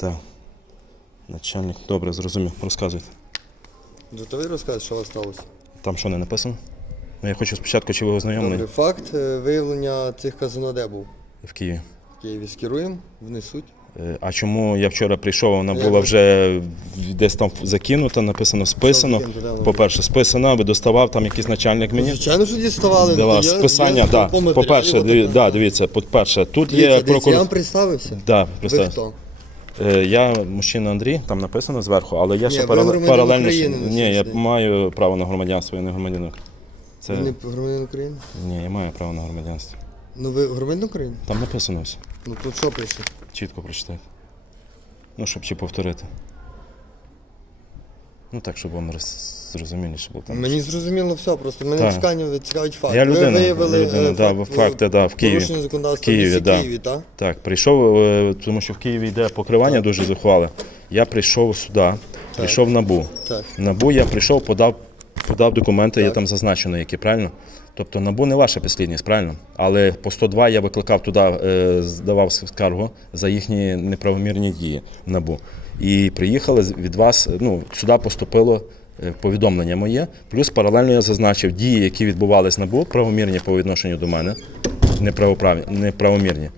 Так. Начальник, добре, зрозумів. Розказуйте. Готовий розказати, що у вас сталося? Там що не написано? Ну, я хочу спочатку, чи ви ознайомлені Добре, факт е, виявлення цих казино де був? в Києві. В Києві скеруємо, внесуть. Е, А чому я вчора прийшов, вона була бачу. вже десь там закинута, написано списано. вона? По-перше, списана, ви доставав там якийсь начальник мені. Звичайно, що діставали. Я- списання, я да. по матеріалу По-перше, диві- на- да, дивіться, по-перше, тут Дивіться, є дивіться, я прокурор. вам представився. Да, Ви хто? Е, Я мужчина Андрій, там написано зверху, але я ще ви громадянин паралельно. ще- України на Ні, я сьогоднішній день. маю право на громадянство, я не громадянин. Це... Ви не громадянин України? Ні, я маю право на громадянство. Ну ви громадянин України? Там написано все. Ну тут що пише? Чітко прочитайте. Ну, щоб чи повторити. Ну так, щоб вам роз- зрозуміліше було. Там. Мені зрозуміло все, просто мене Так. цікавить, цікавить факт. Я ви людина, виявили людина, е, да, факт, факти, да, в Києві. порушення законодавства В Києві, місті да. Києві, так? Так, прийшов, е, тому що в Києві йде покривання дуже зухвале. Я прийшов сюди, прийшов в НАБУ. Так. В НАБУ я прийшов, подав, подав документи, є Так. там зазначено, які, правильно? Тобто НАБУ не ваша підслідність, правильно? Але по 102 я викликав туди, е, здавав скаргу за їхні неправомірні дії НАБУ. І приїхали від вас, ну, сюди поступило е, повідомлення моє. Плюс паралельно я зазначив дії, які відбувались НАБУ, правомірні по відношенню до мене, неправомірні.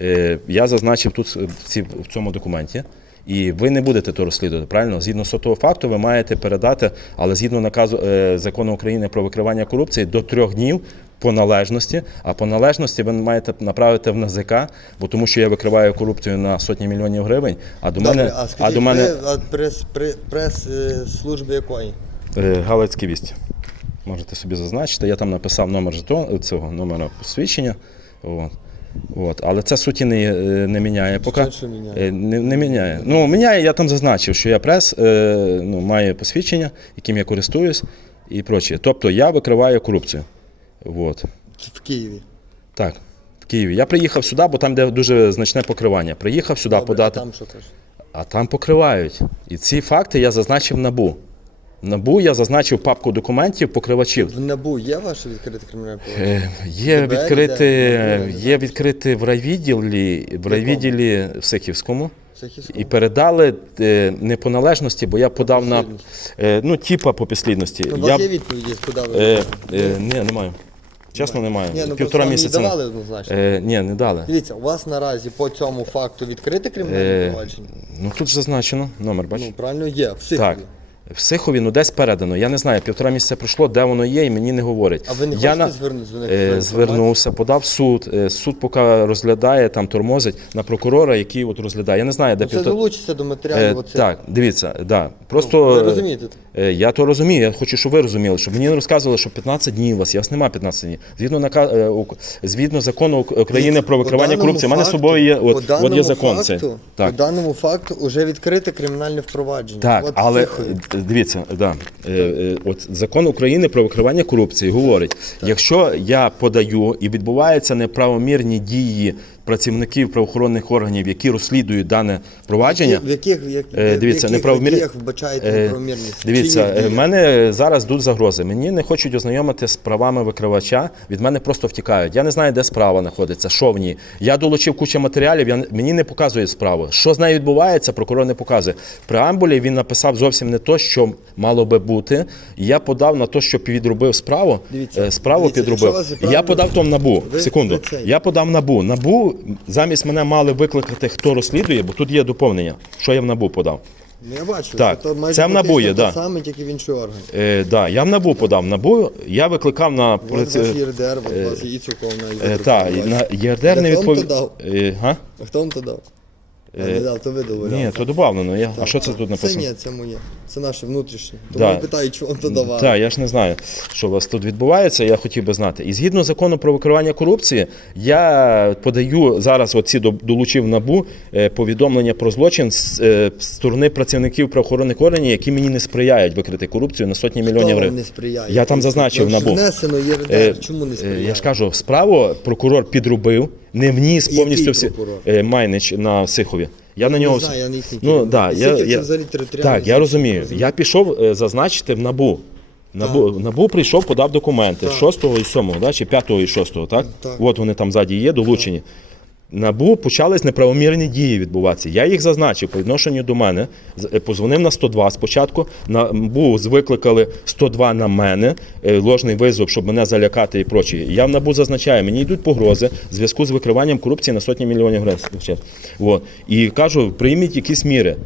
Е, Я зазначив тут в цьому документі. І ви не будете то розслідувати, правильно? Згідно з того факту, ви маєте передати, але згідно наказу е, закону України про викривання корупції до трьох днів по належності. А по належності ви маєте направити в НАЗК, бо тому що я викриваю корупцію на сотні мільйонів гривень. А до мене, а а до мене ви а прес, прес, прес служби якої? е, Галицькі вісті. Можете собі зазначити. Я там написав номер жетон, цього номера посвідчення. От. От. Але це суті не, е, не міняє. Поки. Міняє? Е, Не, не міняє. Ну, міняє, я там зазначив, що я прес е, ну, маю посвідчення, яким я користуюсь і прочее. Тобто я викриваю корупцію. От. В Києві. Так, в Києві. Я приїхав сюди, бо там де дуже значне покривання. Приїхав сюди Добре, подати, А там що кажуть? а там покривають. І ці факти я зазначив НАБУ. В НАБУ я зазначив папку документів покривачів. В НАБУ є ваше відкрите кримінальне провадження? Е, Є ДБР, відкрити, де? є відкрити в райвідділі, в райвідділі в Сихівському. І передали е, не по належності, бо я подав на е, ну, типа по підслідності. Ну, у я, вас є відповіді, куди ви? е, е, ні, немає. Чесно, немає. Ні, ну Півтора просто місяця. не давали однозначно. Е, ні, не дали. Дивіться, у вас наразі по цьому факту відкрите кримінальне Е, провадження? ну тут ж зазначено, номер, бачиш? Ну, правильно, є. Всіх так. В Сихові ну десь передано. Я не знаю, півтора місяця пройшло, де воно є, і мені не говорять. А ви не я хочете на... звернутися до них? Е? Звернувся, подав в суд. Е, Суд поки розглядає, там тормозить на прокурора, який от розглядає. Я не знаю, де Ну, Це долучиться до Е, матеріалів. оце. так, дивіться, да. Просто Ви розумієте? Е, Я то розумію, я хочу, щоб ви розуміли, щоб мені не розказували, що 15 днів у вас, у вас немає 15 днів. Згідно, нака- е, згідно закону України про викривання корупції, у мене з собою є, от, от є закон факту, цей. По даному факту вже відкрите кримінальне впровадження. так От але Сихові. Дивіться, да, е, е, от закон України про викривання корупції говорить, якщо я подаю і відбуваються неправомірні дії працівників правоохоронних органів, які розслідують дане провадження, В яких, в як- Е, дивіться, в яких неправомірні- діях вбачаєте Е, неправомірність? Дивіться, е, в мене зараз йдуть загрози. Мені не хочуть ознайомити з правами викривача. Від мене просто втікають. Я не знаю, де справа знаходиться, що в ній. Я долучив кучу матеріалів. Я мені не показує справу. Що з нею відбувається, прокурор не показує. В преамбулі він написав зовсім не то, що мало би бути. Я подав на те, що підробив справу. Дивіться, е, справу дивіться, підробив. я подав том набу. Ви- Секунду. ви. Я подав набу. Набу замість мене мали викликати, хто розслідує, бо тут є доповнення. Що я в набу подав. Ну, я бачу, Так, то майже це в НАБУ є, да. саме, тільки в інший орган. Е, да, я в набу подав. Набу я викликав на От проці... ЄРДР, от у вас і Іцуков на е, та, на ЄРДР не Хто вам то дав? Е, га? А хто вам то дав? А, не дав, то ви. Ні, то добавлено. Я... А що це тут написано? Це ні, це моє. Це наше внутрішнє. Тому Да. я питаю, чого вам то давали. Так, я ж не знаю, що у вас тут відбувається, я хотів би знати. І згідно закону про викривання корупції, я подаю зараз, оці до- долучив набу е, повідомлення про злочин з е, з сторони працівників правоохоронних органів, які мені не сприяють викрити корупцію на сотні Хто мільйонів вам гривень. не сприяє? Я там зазначив Якщо набу. Внесено ЄРДР, Е, чому не Е, сприяє? Я ж кажу, справу прокурор підробив, не вніс Який повністю всі прокурор? е, Майнич на Сихові. Я на не знаю, я не ну, да, я, Сихів це я, взагалі територіальний так, я розумію. Я пішов е, зазначити в набу. Набу, набу прийшов, подав документи Так. 6 і 7, да, чи 5 і 6, так? Так. От вони там ззаді є, долучені. Набу почались неправомірні дії відбуватися. Я їх зазначив по відношенню до мене. Е, Позвонив на 102 спочатку. Набу викликали 102 на мене, е, ложний визов, щоб мене залякати і прочі. Я в набу зазначаю, мені йдуть погрози в зв'язку з викриванням корупції на сотні мільйонів гривень. І кажу, прийміть якісь міри.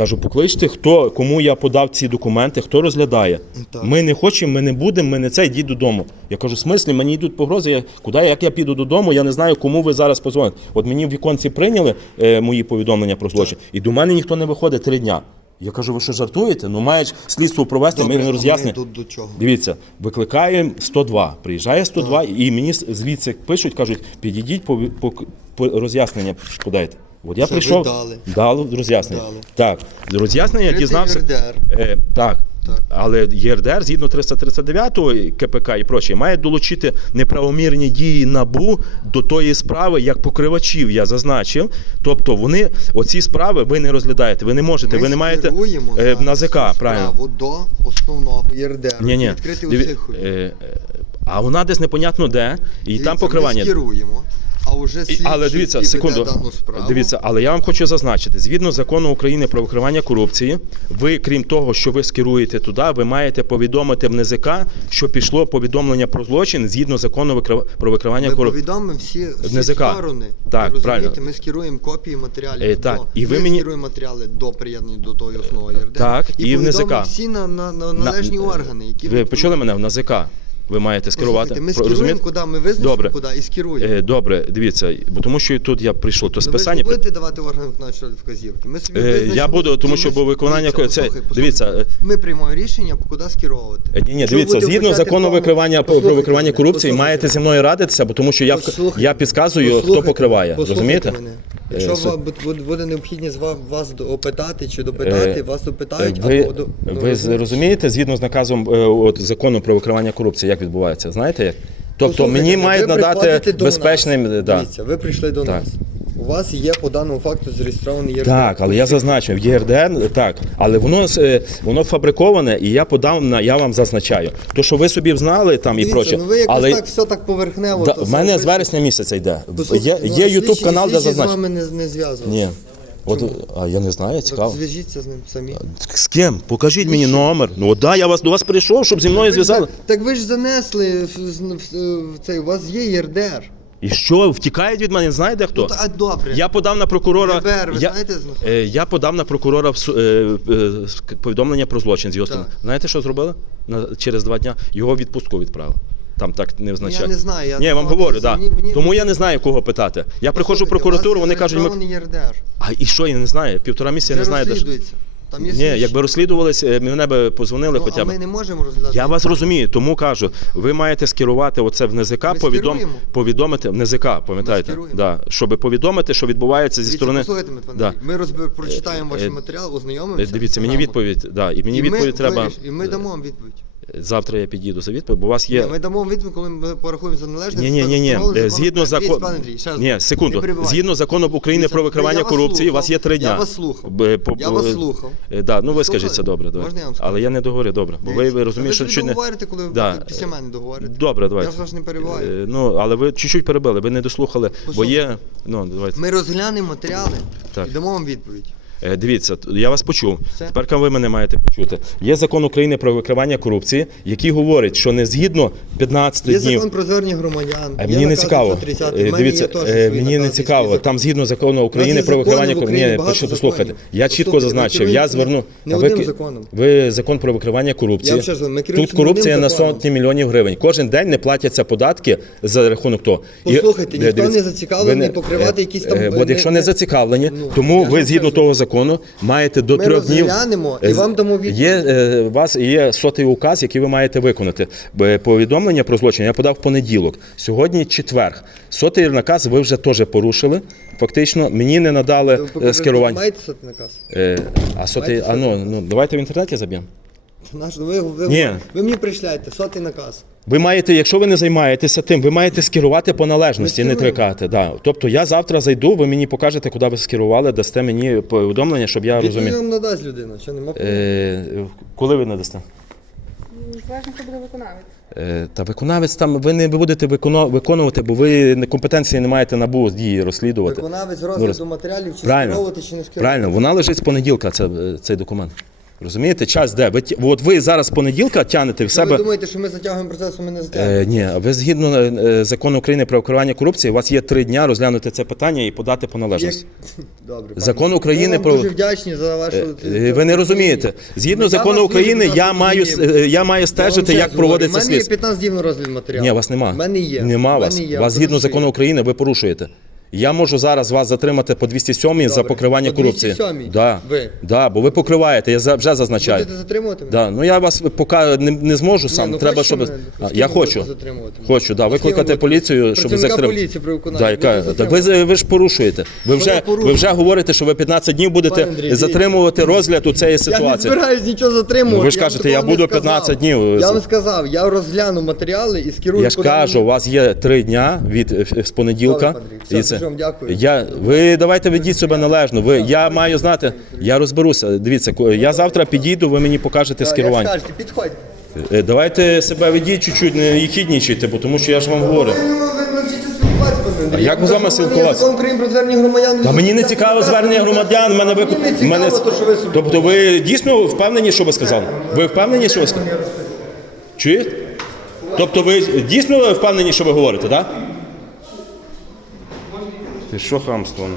Кажу, покличте, хто кому я подав ці документи, хто розглядає. Так. Ми не хочемо, ми не будемо, ми не це йдіть додому. Я кажу, в смислі, мені йдуть погрози. Я, куди як я піду додому? Я не знаю, кому ви зараз позвоните. От мені в віконці прийняли е, мої повідомлення про злочин, і до мене ніхто не виходить три дня. Я кажу, ви що жартуєте? Ну маєш слідство провести, Добре, ми не тут до чого? Дивіться, викликаємо 102. Приїжджає 102, і мені звідси пишуть, кажуть, підійдіть по, по, по роз'яснення подайте. От я Це ви прийшов, дали? дали роз'яснення. Дали. Так, роз'яснення Відкритий дізнався. ЄРДР. Е, так. Так. Але ЄРДР, згідно 339 КПК і прочі, має долучити неправомірні дії НАБУ до тої справи, як покривачів я зазначив. Тобто вони оці справи ви не розглядаєте, ви не можете, Ми ви не маєте скеруємо е, зараз на ЗК, цю правильно. справу до основного ЄРДР. Ні, ні. Відкрити у Диві- Сихові. е, е, а вона десь непонятно де, і Дивіться, там покривання. Ми скеруємо, а вже І- слідчий, Але дивіться, секунду. Дивіться, але я вам хочу зазначити: згідно закону України про викривання корупції, ви, крім того, що ви скеруєте туди, ви маєте повідомити в НЗК, що пішло повідомлення про злочин згідно закону викрив- про викривання Ми корупції. повідомимо всі, всі НЗК. сторони. Так, ви правильно. Ми скеруємо копії матеріалів. Е, так, до, і ви ми мені- скеруємо матеріали до приєднання до того основного ЄРДР. Так, і в НЗК. всі на, на, на належні На- органи, які Ви почули мене в НАЗК? Ви маєте скерувати. Послухайте, Ми скеруємо, куди ми визначимо, Добре. куди і скеруємо. Е, Добре, дивіться, бо тому що тут я прийшов, то Ну, списання. Ви ж будете давати органам виконавчої вказівки. Ми собі Е, визначимо, я буду, тому що бо виконання Дивіться, це- послухай, послухай. дивіться, е, Ми приймаємо рішення, куди скеровувати. Е, Ні, ні, дивіться, будемо згідно почати закону тому- викривання про Послухайте викривання мене, корупції, послухайте маєте зі мною радитися, бо тому що я, в- Послухайте, я підказую, хто послухайте, покриває. послухайте Розумієте? Мене. Е, Якщо со- вам буде- необхідні буде необхідність вас, вас до- опитати чи допитати, Е, вас допитають, Ви, або до, ну, ви з- розумієте, згідно з наказом е, от, закону про викривання корупції, як відбувається? Знаєте як? Тобто Послухайте, мені ви мають надати приходите до безпечним. нас. Да. Дивіться, ви прийшли до Так. нас. У вас є по даному факту зареєстрований ЄРДР. Так, але я зазначив, ЄРДН, так, але воно е, воно фабриковане, і я подав на я вам зазначаю. То, що ви собі знали там і Дивіться, проче. ну ви якось але так все так поверхнево. да, то в мене все з вересня місяця йде. Послухайте, Є, ну, є YouTube канал, де слідчий з зазначено. вами не, не зв'язувався. Ні. От, а я не знаю, цікаво. зв'яжіться з ним самі. З ким? Покажіть мені номер. Ну от да, я вас до вас прийшов, щоб зі мною Ви ж зв'язали. за- Так ви ж занесли в, в, в, в цей, у вас є ЄРДР. І що, втікають від мене, знаєте хто? Ну, та, а добре. Я подав на прокурора. ДБР, ви я, знаєте, знаходиться? е, я подав на прокурора в су- е, е, повідомлення про злочин з його сторони. Так. Знаєте, що зробили? На, через два дня його відпустку відправили. Там так не означає. Я не знаю, я Ні, я вам говорю, так. знаю. Мені- Тому мені- я не знаю, кого питати. Я приходжу в прокуратуру, вас вони кажуть, ми... зареєстрований ЄРДР. а і що, я не знаю. Півтора місяця я не знаю. де ж- розслідується. Там є Ні, слідчі. якби розслідувались, е, мене би позвонили ну, хоча а б. ми не можемо розглядати. Я вас розумію, тому кажу, ви маєте скерувати оце в НЗК, Ми повідом... скеруємо. повідомити в НЗК, пам'ятаєте? скеруємо. Да, щоб повідомити, що відбувається зі Дивіться, сторони. Послухайте, Дмитро Да. Андрій, Ми розбер... прочитаємо е, ваш матеріал, Е, ознайомимося. Дивіться, мені відповідь, да, і мені І ми відповідь треба. І ми дамо вам відповідь. Завтра я під'їду за відповідь, бо у вас є. Ні, ми дамо відповідь, коли ми порахуємо за належне. Ні, ні, ні, ні. Згідно закону. Ні, секунду. Згідно закону України про викривання корупції, у вас є три дня. Я вас слухав. Я вас слухав. е, Да, ну ви скажіть це добре. Давай. Можна я вам скажу? Але я не договорю, добре. Бо ви, ви розумієте, що чуть не. договорите, коли Да. ви після мене договорите. Добре, давайте. Я ж не перебиваю. Е, Ну, але ви чуть-чуть перебили, ви не дослухали, бо є. Ну, давайте. Ми розглянемо матеріали і дамо вам відповідь. Е, Дивіться, я вас почув. Тепер ви мене маєте почути. Є закон України про викривання корупції, який говорить, що не згідно 15 Є днів. закон про звернення громадян. Є мені не цікаво. 530. Е, Дивіться, є е, мені не цікаво. Там згідно закону України про викривання корупції. Що послухайте. Я чітко зазначив, я зверну не одним законом. ви закон про викривання корупції. Я ми Тут корупція на сотні мільйонів гривень. Кожен день не платяться податки за рахунок того. Послухайте, ніхто не зацікавлений покривати якісь там, е, е, От якщо не не- зацікавлені, Ну, тому ви згідно того закону маєте до Ми трьох днів. розглянемо і Е, вам дамо відповідь. Є е, у вас є сотий указ, який ви маєте виконати. Б- Повідомлення про злочин я подав в понеділок. Сьогодні четверг. Сотий наказ ви вже теж порушили. Фактично, мені не надали Ви е, покажете, скерування. Маєте сотий наказ? Е, а сотий, а ну, ну давайте в інтернеті заб'ємо. Наш, ну, ви, ви, Ні. ви мені прийшляєте, сотий наказ. Ви маєте, якщо ви не займаєтеся тим, ви маєте скерувати по належності, не трикати. Да. Тобто я завтра зайду, ви мені покажете, куди ви скерували, дасте мені повідомлення, щоб я Відповідь розумів. вам надасть людина, що нема. Е, коли ви надасте? Залежно, хто буде виконавець. Е, Та виконавець там ви не будете виконо- виконувати, бо ви не- компетенції не маєте набу дії розслідувати. Виконавець Ну, розгляду матеріалів, чи Правильно. скеровувати, чи не скеровувати. Правильно, вона лежить з понеділка, це, е, цей документ. Розумієте, час де? Ви, ті- от ви зараз понеділка тягнете в Що Ви думаєте, що ми затягуємо процес, а ми не затягуємо? Е, ні, ви згідно е, закону України про викривання корупції, у вас є три дня розглянути це питання і подати по належності. Добре, пане. Закон України Ми вам про- дуже вдячні за вашу... Е, Ви не розумієте. Згідно Я закону вас України, дуже я маю, розумію. е, я маю стежити, як проводиться У мене є слідство. 15 днів на розгляд матеріалу. Ні, вас нема. У мене є. Нема У вас. є, вас згідно закону України ви порушуєте. Я можу зараз вас затримати по 207 за покривання По корупції. 207-й? Да. Ви? Да, бо ви покриваєте, я за- вже зазначаю. Будете затримувати мене? Да. Ну я вас поки не, не зможу сам. ну, Треба, хочете щоб. мене? А, З я ви хочу. будете затримувати? Хочу, да, З ким викликати ви будете? поліцію, щоб Працівника застрим... поліції при виконанні. Да, яка... Будете Так ви, затримувати? ви ж порушуєте. Ви я вже, порушую? ви вже говорите, що ви 15 днів будете Пане Андрій, затримувати розгляд у цієї Я не ситуації. збираюсь нічого затримувати. Ну, ви ж вам кажете, такого я не буду сказав. 15 днів. Я вам сказав, я розгляну матеріали і скерую. Я ж куди кажу, у мені- вас є три дня від е, з понеділка. Добре, Андрій. Все, І це- дуже вам дякую. Я, ви давайте ведіть себе належно. Ви, я маю знати, я розберуся. Дивіться, я завтра підійду, ви мені покажете скерування. скажете, підходьте. Е, Давайте себе ведіть чуть-чуть, не їхіднічайте, бо тому що я ж вам говорю. Спілкуватися, пане Андрій. А як ви з вами спілкуватися? Та мені не цікаво звернення громадян. Мене ви мене... Тобто ви дійсно впевнені, що ви сказали? Ви впевнені, що ви сказали? Чуєте? Тобто ви дійсно впевнені, що ви говорите, так? Ти що хамство?